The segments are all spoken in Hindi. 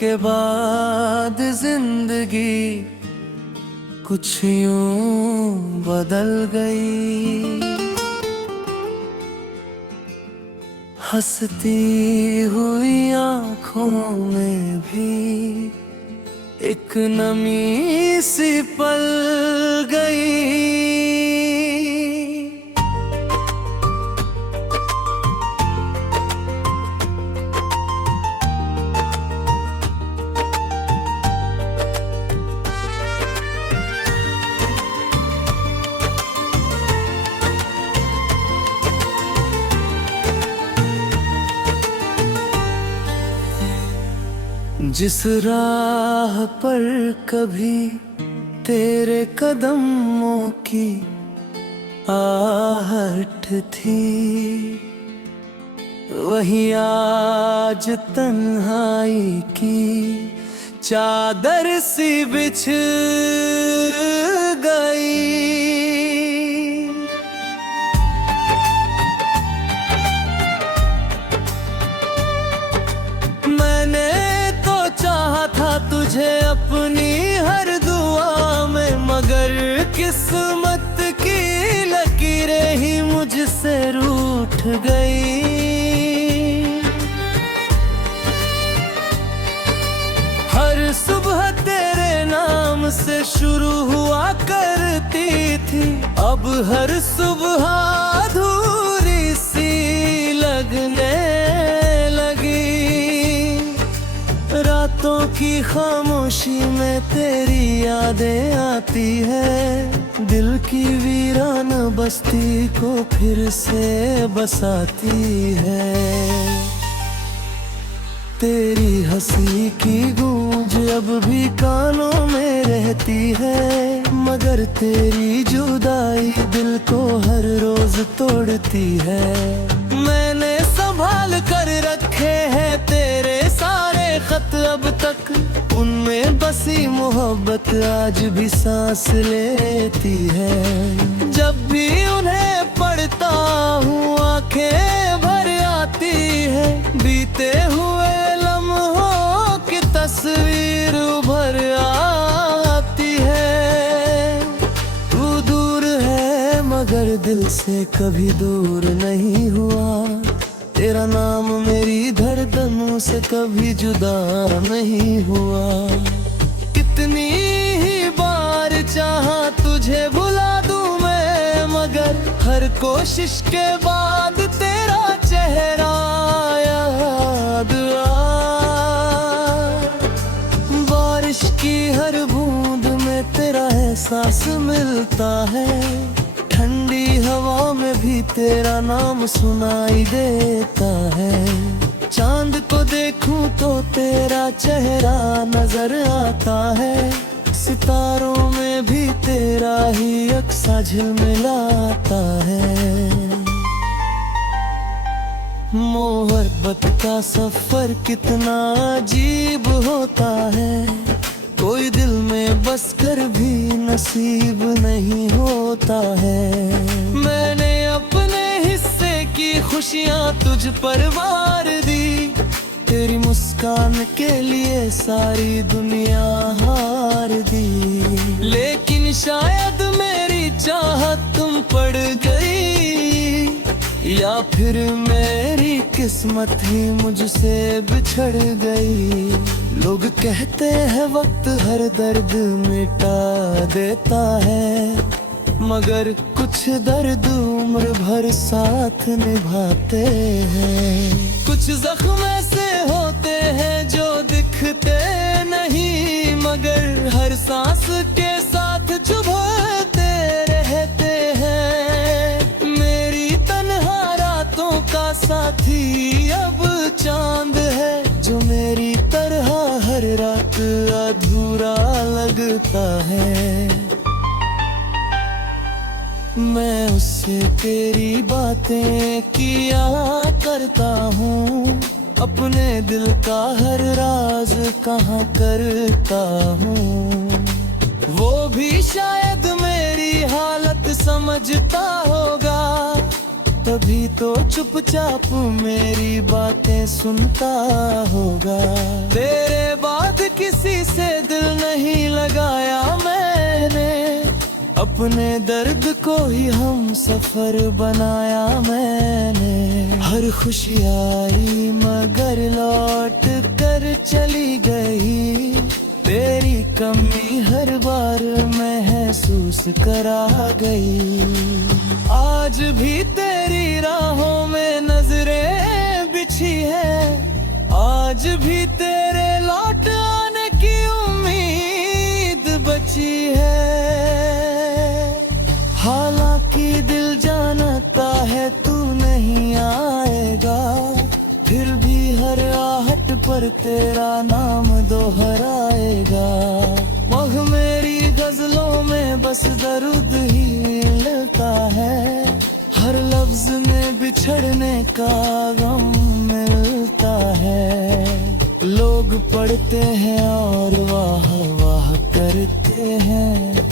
के बाद जिंदगी कुछ यूं बदल गई। हंसती हुई आँखों में भी एक नमी सी पल गई। जिस राह पर कभी तेरे कदमों की आहट थी, वही आज तन्हाई की चादर सी बिछ गई। तुझे अपनी हर दुआ में, मगर किस्मत की लकीरें ही मुझसे रूठ गई। हर सुबह तेरे नाम से शुरू हुआ करती थी, अब हर सुबह अधूरी सी लगने लगी। रातों की खामोशी में तेरी यादें आती है, दिल की वीरान बस्ती को फिर से बसाती है। तेरी हंसी की गूंज अब भी कानों में रहती है, मगर तेरी जुदाई दिल को हर रोज तोड़ती है। मैंने संभाल कर रखे हैं तेरे सारे खत अब तक, उनमें बसी मोहब्बत आज भी सांस लेती है। जब भी उन्हें पढ़ता हूँ आंखें भर आती है, बीते हुए लम्हों की तस्वीर उभर आती है। तू दूर है मगर दिल से कभी दूर नहीं हुआ, तेरा नाम मेरी धड़कनों से कभी जुदा नहीं हुआ। कितनी ही बार चाहा तुझे भुला दूं मैं, मगर हर कोशिश के बाद तेरा चेहरा याद बारिश की हर बूंद में तेरा एहसास मिलता है, ठंडी हवा में भी तेरा नाम सुनाई देता है। चांद को देखूं तो तेरा चेहरा नजर आता है, सितारों में भी तेरा ही अक्सा झिलमिलाता है। मोहब्बत का सफर कितना अजीब होता है, कोई दिल में बस कर भी नसीब नहीं होता है। मैंने अपने हिस्से की खुशियाँ तुझ पर वार दी, तेरी मुस्कान के लिए सारी दुनिया हार दी। लेकिन शायद मेरी चाहत तुम पड़ गई, या फिर मेरी किस्मत ही मुझसे बिछड़ गई। लोग कहते हैं वक्त हर दर्द मिटा देता है, मगर कुछ दर्द उम्र भर साथ निभाते हैं। कुछ जख्म ऐसे होते हैं जो दिखते नहीं, मगर हर सांस के साथ चुभते रहते हैं। मेरी तन्हा रातों का साथी अब चांद है, जो मेरी तरह हर रात अधूरा लगता है। मैं उससे तेरी बातें किया करता हूँ, अपने दिल का हर राज कहाँ करता हूँ। वो भी शायद मेरी हालत समझता होगा, तभी तो चुपचाप मेरी बातें सुनता होगा। तेरे किसी से दिल नहीं लगाया मैंने, अपने दर्द को ही हम सफर बनाया मैंने। हर खुशी आई मगर लौट कर चली गई, तेरी कमी हर बार महसूस करा गई। आज भी तेरी राहों में नजरें बिछी है, आज भी तेरे लौट आने की उम्मीद बची है। हालांकि दिल जानता है तू नहीं आएगा, फिर भी हर आहट पर तेरा नाम दोहराएगा। मग मेरी गजलों में बस दर्द ही मिलता है, हर लफ्ज में बिछड़ने का गम मिलता है। लोग पढ़ते हैं और वाह वाह करते हैं,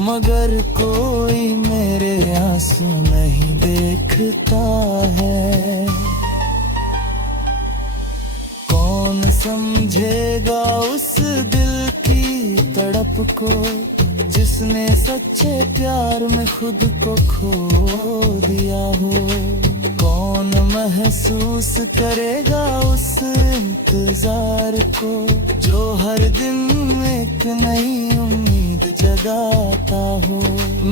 मगर कोई मेरे आंसू नहीं देखता है। कौन समझेगा उस दिल की तड़प को, जिसने सच्चे प्यार में खुद को खो दिया हो। कौन महसूस करेगा उस इंतजार को, जो हर दिन एक नई उम्मीद जगाता हो।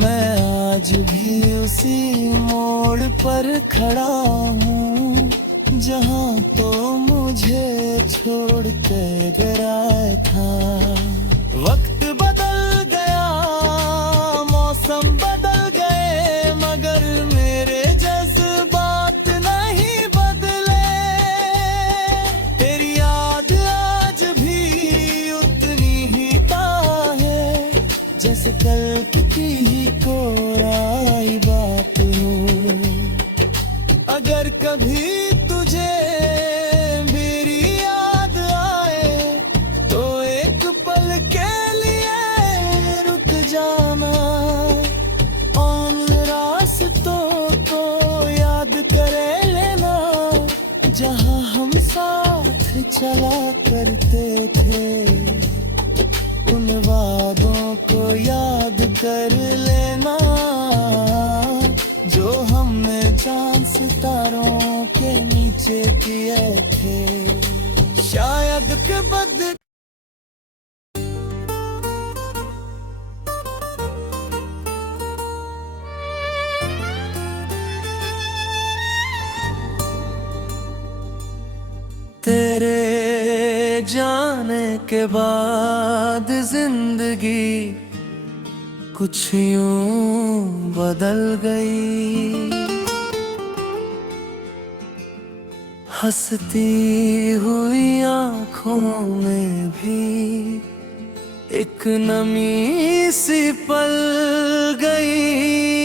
मैं आज भी उसी मोड़ पर खड़ा हूँ, जहाँ तो मुझे छोड़ के गया था। वक्त बदल गया, मौसम बदल गए, मगर मेरे जज्बात नहीं बदले। तेरी याद आज भी उतनी ही है, जैसे कल की ही कोराई बात हो। अगर कभी तुझे मेरी याद आए, तो एक पल के लिए रुक जाना। उन रास्तों को याद करे लेना, जहाँ हम साथ चला करते थे। उन वादों को याद कर लेना, जो हमने चांद सितारों के नीचे किए थे। शायद के बदले तेरे जाने के बाद जिंदगी कुछ यूं बदल गई। हंसती हुई आँखों में भी एक नमी सी पल गई।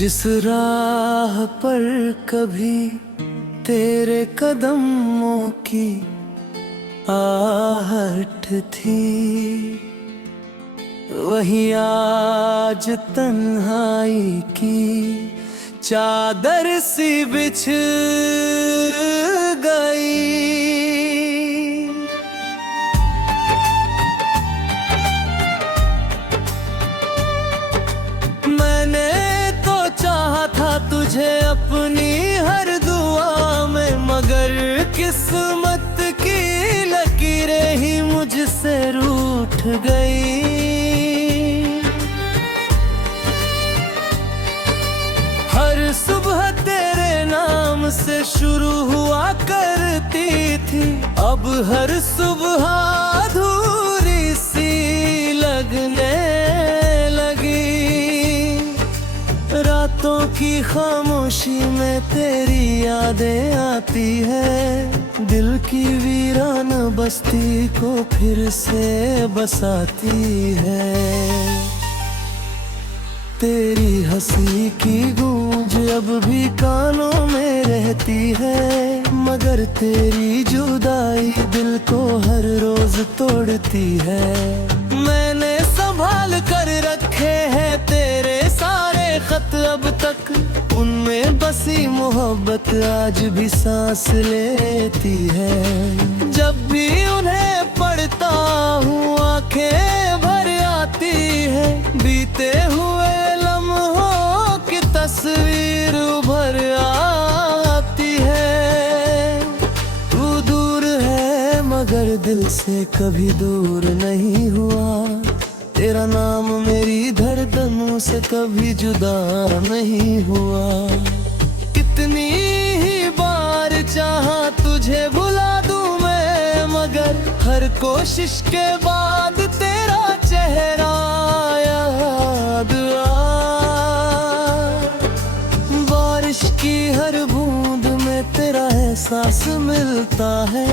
जिस राह पर कभी तेरे कदमों की आहट थी, वही आज तन्हाई की चादर सी बिछ गई। तुझे अपनी हर दुआ में, मगर किस्मत की लकीरें ही मुझसे रूठ गई। हर सुबह तेरे नाम से शुरू हुआ करती थी, अब हर सुबह अधूरी सी लगने लगी। रातों की खामोशी में तेरी यादें आती है, दिल की वीरान बस्ती को फिर से बसाती है। तेरी हंसी की गूंज अब भी कानों में रहती है, मगर तेरी जुदाई दिल को हर रोज तोड़ती है। मैंने संभाल कर रखे हैं तेरे सारे खत अब तक, उनमें बसी मोहब्बत आज भी सांस लेती है। जब भी उन्हें पढ़ता हूँ आंखें भर आती है, बीते हुए लम्हों की तस्वीर उभर आती है। तू दूर है मगर दिल से कभी दूर नहीं हुआ, तेरा नाम मेरी धड़कनों से कभी जुदा नहीं हुआ। कितनी ही बार चाहा तुझे भुला दूं मैं, मगर हर कोशिश के बाद तेरा चेहरा याद बारिश की हर बूंद में तेरा एहसास मिलता है,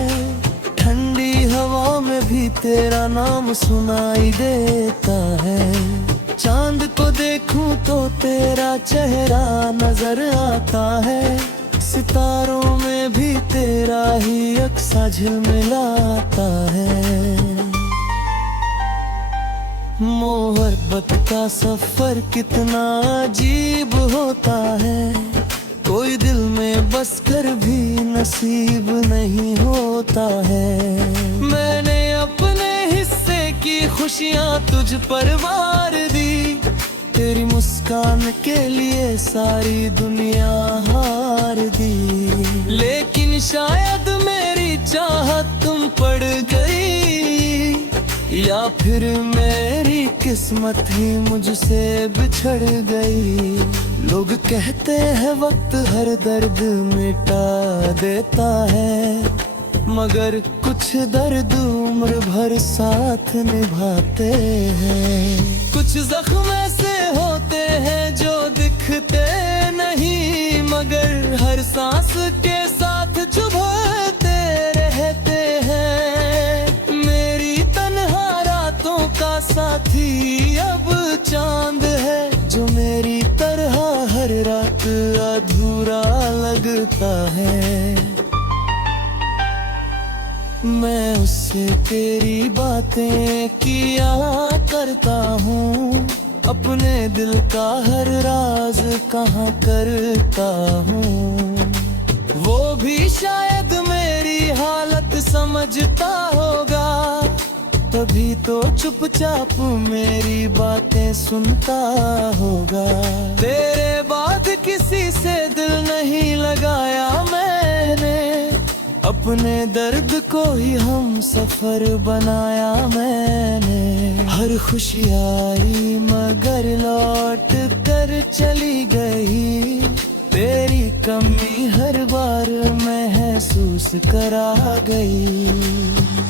ठंडी हवा में भी तेरा नाम सुनाई देता है। चांद को देखूं तो तेरा चेहरा नजर आता है, सितारों में भी तेरा ही अक्सा झिलमिलाता है। मोहब्बत का सफर कितना अजीब होता है, कोई दिल में बस कर भी नसीब नहीं होता है। मैंने अपने हिस्से की खुशियाँ तुझ पर वार दी, तेरी मुस्कान के लिए सारी दुनिया हार दी। लेकिन शायद मेरी चाहत तुम पड़ गई, या फिर मेरी किस्मत ही मुझसे बिछड़ गई। लोग कहते हैं वक्त हर दर्द मिटा देता है, मगर कुछ दर्द उम्र भर साथ निभाते हैं। कुछ जख्म ऐसे होते हैं जो दिखते नहीं, मगर हर सांस के साथ चुभते रहते हैं। मेरी तन्हा रातों का साथी अब चांद है, जो मेरी तरह हर रात अधूरा लगता है। मैं उससे तेरी बातें किया करता हूँ, अपने दिल का हर राज कहाँ करता हूँ। वो भी शायद मेरी हालत समझता होगा, तभी तो चुपचाप मेरी बातें सुनता होगा। तेरे बाद किसी से दिल नहीं लगाया मैंने, अपने दर्द को ही हम सफर बनाया मैंने। हर खुशी आई मगर लौट कर चली गई, तेरी कमी हर बार महसूस करा गई।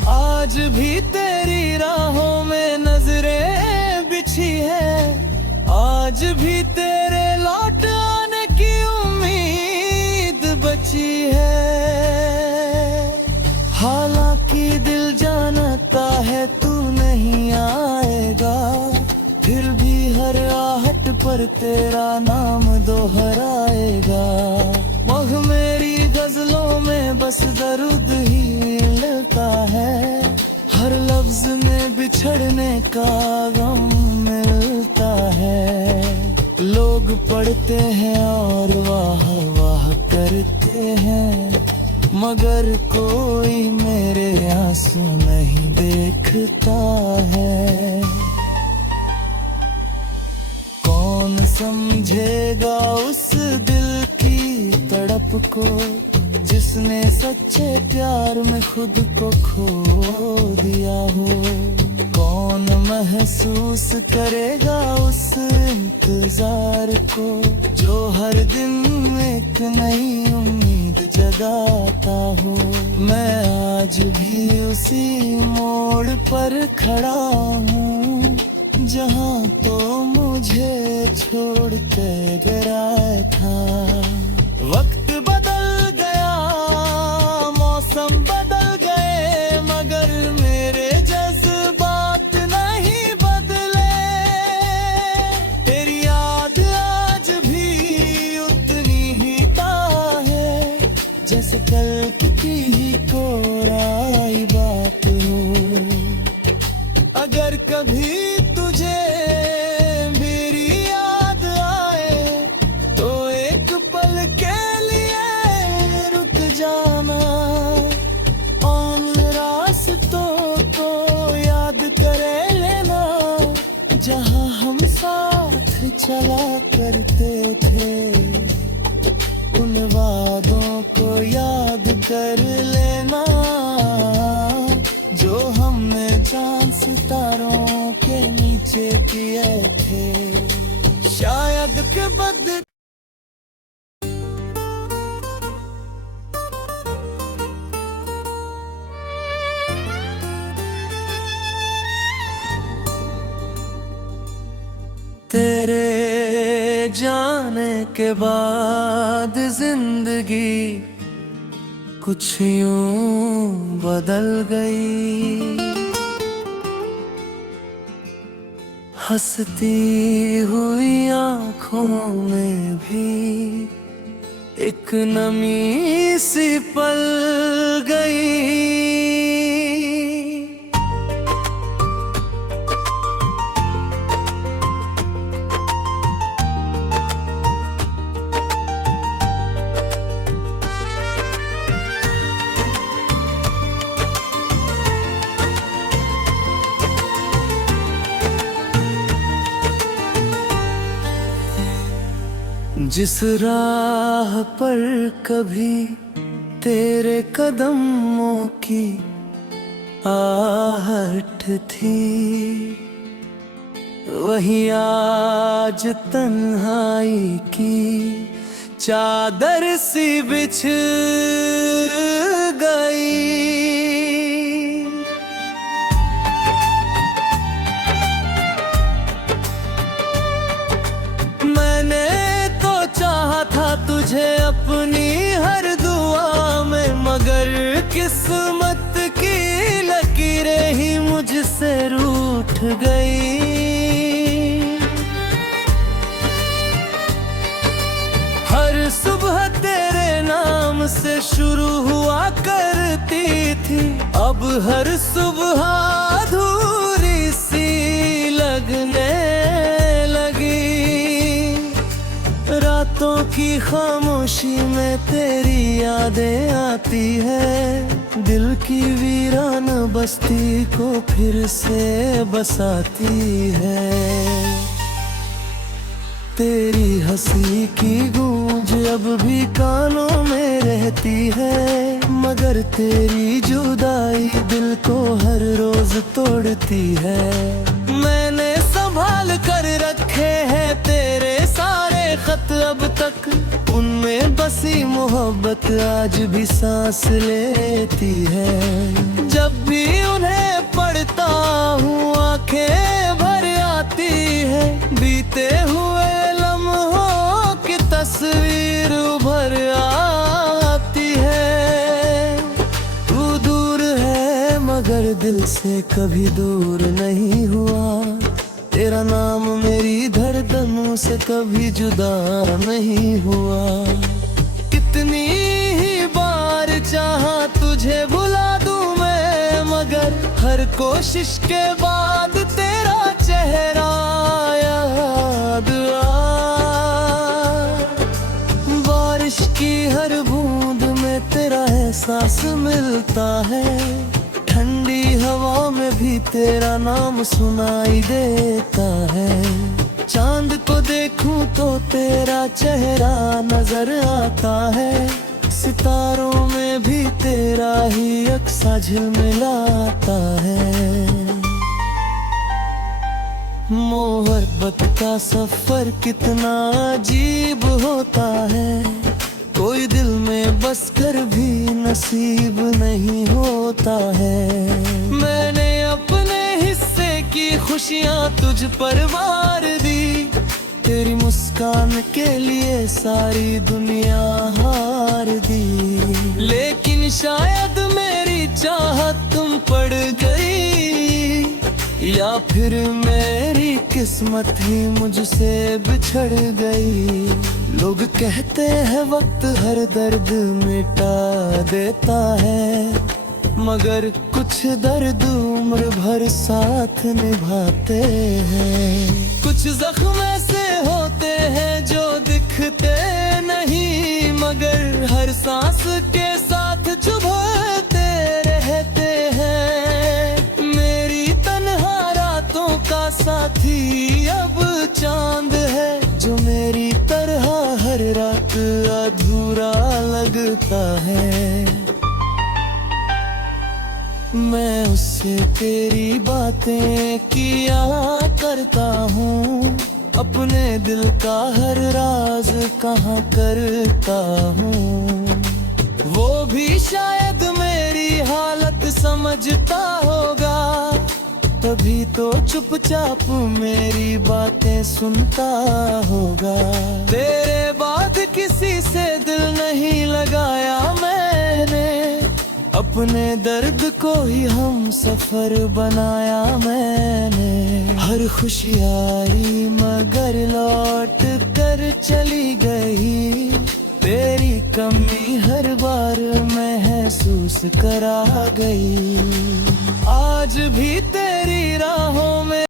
आज भी तेरी राहों में नजरें बिछी है, आज भी तेरे लौट आने की उम्मीद बची है। हालांकि दिल जानता है तू नहीं आएगा, फिर भी हर आहट पर तेरा नाम दोहराएगा। मगर मेरी गजलों में बस दर्द ही मिलता है, हर लफ्ज में बिछड़ने का गम मिलता है। लोग पढ़ते हैं और वाह वाह करते हैं, मगर कोई मेरे आंसू नहीं देखता है। कौन समझेगा उस दिल की तड़प को, जिसने सच्चे प्यार में खुद को खो दिया हो। कौन महसूस करेगा उस इंतजार को, जो हर दिन एक नई उम्मीद जगाता हो। मैं आज भी उसी मोड़ पर खड़ा हूँ, जहाँ तो मुझे छोड़ के गया था। वक्त बदल गया, मौसम बदल गए, मगर मेरे जज्बात नहीं बदले। तेरी याद आज भी उतनी थे, उन वादों को याद कर लेना जो हमने चांद सितारों के नीचे किए थे। शायद के बदले तेरे जाने के बाद जिंदगी कुछ यूं बदल गई। हंसती हुई आँखों में भी एक नमी सी पल गई। जिस राह पर कभी तेरे कदमों की आहट थी, वही आज तन्हाई की चादर सी बिछ गई। तुझे अपनी हर दुआ में, मगर किस्मत की लकीरें ही मुझसे रूठ गई। हर सुबह तेरे नाम से शुरू हुआ करती थी, अब हर सुबह अधूरी सी लगने लगी। रातों की खामोशी में तेरी यादें आती है, दिल की वीरान बस्ती को फिर से बसाती है। तेरी हंसी की गूंज अब भी कानों में रहती है, मगर तेरी जुदाई दिल को हर रोज तोड़ती है। मैंने संभाल कर रखे हैं तेरे सारे खत अब तक, उनमें बसी मोहब्बत आज भी सांस लेती है। जब भी उन्हें पढ़ता हूँ आंखें भर आती है, बीते हुए लम्हों की तस्वीर उभर आती है। तू दूर है मगर दिल से कभी दूर नहीं हुआ, तेरा नाम मेरी धड़कनों से कभी जुदा नहीं हुआ। कितनी ही बार चाहा तुझे भुला दूं मैं, मगर हर कोशिश के बाद तेरा चेहरा याद बारिश की हर बूंद में तेरा एहसास मिलता है, ठंडी हवा में भी तेरा नाम सुनाई देता है। चांद को देखूं तो तेरा चेहरा नजर आता है, सितारों में भी तेरा ही अक्सा झिलमिलाता है। मोहब्बत का सफर कितना अजीब होता है, कोई दिल में बस कर भी नसीब नहीं होता है। मैंने अपने हिस्से की खुशियाँ तुझ पर वार दी, तेरी मुस्कान के लिए सारी दुनिया हार दी। लेकिन शायद मेरी चाहत तुम पड़ गई, या फिर मेरी किस्मत ही मुझसे बिछड़ गई। लोग कहते हैं वक्त हर दर्द मिटा देता है, मगर कुछ दर्द उम्र भर साथ निभाते हैं। कुछ जख्म ऐसे होते हैं जो दिखते नहीं, मगर हर सांस के साथ चुभते रहते हैं। मेरी तन्हा रातों का साथी अब चांद है, जो मेरी तरह मैं उससे तेरी बातें किया करता हूँ, अपने दिल का हर राज कहाँ करता हूँ। वो भी शायद मेरी हालत समझता होगा, तभी तो चुपचाप मेरी बातें सुनता होगा। तेरे बाद किसी से दिल नहीं लगाया मैंने, अपने दर्द को ही हम सफर बनाया मैंने। हर खुशी आई मगर लौट कर चली गई, तेरी कमी हर बार महसूस करा गई। आज भी तेरी राहों में